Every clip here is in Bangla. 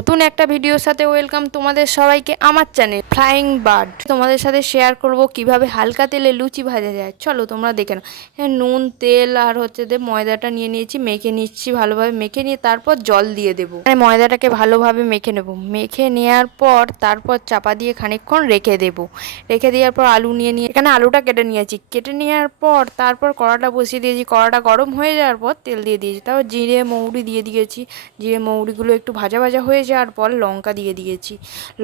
নতুন একটা ভিডিওর সাথে ওয়েলকাম তোমাদের সবাইকে আমার চ্যানেল ফ্লাইং বার্ড। তোমাদের সাথে শেয়ার করব কিভাবে হালকা তেলে লুচি ভাজা যায়। চলো তোমরা দেখে নাও। হ্যাঁ, নুন তেল আর ময়দাটা নিয়ে নিয়েছি, মেখে নিচ্ছি ভালোভাবে। মেখে নিয়ে তারপর জল দিয়ে দেবো। ময়দাটাকে ভালোভাবে মেখে নেব। মেখে নেওয়ার পর তারপর চাপা দিয়ে খানিকক্ষণ রেখে দেবো। রেখে দেওয়ার পর আলু নিয়ে এখানে আলুটা কেটে নিয়েছি। কেটে নেওয়ার পর তারপর কড়াটা বসিয়ে দিয়েছি। কড়াটা গরম হয়ে যাওয়ার পর তেল দিয়ে দিয়েছি। তারপর জিরে মৌরি দিয়ে দিয়েছি। জিরে মৌরিগুলো একটু ভাজা ভাজা হয়ে যাওয়ার পর লঙ্কা দিয়ে দিয়েছি।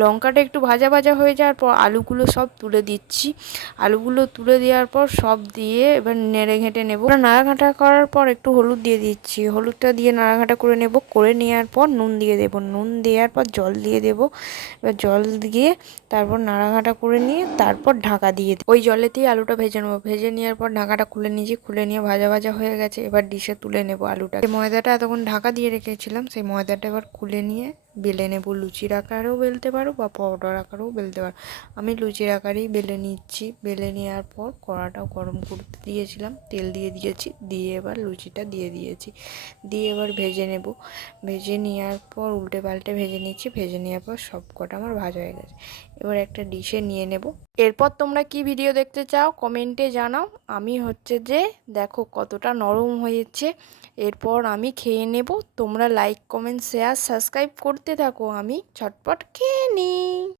লঙ্কাটা একটু ভাজা ভাজা হয়ে যাওয়ার পর আলুগুলো সব তুলে দিচ্ছি। আলুগুলো তুলে দেওয়ার পর সব দিয়ে এবার নেড়ে ঘেঁটে নেবো। নাড়াঘাটা করার পর একটু হলুদ দিয়ে দিচ্ছি। হলুদটা দিয়ে নাড়াঘাটা করে নেব। করে নেওয়ার পর নুন দিয়ে দেবো। নুন দেওয়ার পর জল দিয়ে দেবো। এবার জল দিয়ে তারপর নাড়াঘাটা করে নিয়ে তারপর ঢাকা দিয়ে ওই জলেতেই আলুটা ভেজে নেবো। ভেজে নেওয়ার পর ঢাকাটা খুলে নিয়েছি। খুলে নিয়ে ভাজা ভাজা হয়ে গেছে। এবার ডিশে তুলে নেবো আলুটা। ময়দাটা এতক্ষণ ঢাকা দিয়ে রেখেছিলাম, সেই ময়দাটা এবার খুলে নিয়ে বেলে নেবো। লুচির আকারেও বেলতে পারো বা পরোটার আকারেও বেলতে পারো। আমি লুচির আকারেই বেলে নিচ্ছি। বেলে নেওয়ার পর কড়াটাও গরম করতে দিয়েছিলাম, তেল দিয়ে দিয়েছি। দিয়ে এবার লুচিটা দিয়ে দিয়েছি। দিয়ে এবার ভেজে নেব। ভেজে নেওয়ার পর উল্টে পাল্টে ভেজে নিচ্ছি। ভেজে নেওয়ার পর সব কটা আমার ভাজা হয়ে গেছে। এবার একটা ডিশে নিয়ে নেব। এরপর তোমরা কি ভিডিও দেখতে চাও কমেন্টে জানাও। আমি দেখো কতটা নরম হয়েছে। এরপর আমি খেয়ে নেব। তোমরা লাইক কমেন্ট শেয়ার সাবস্ক্রাইব করতে থাকো। আমি ঝটপট খেয়ে নিই।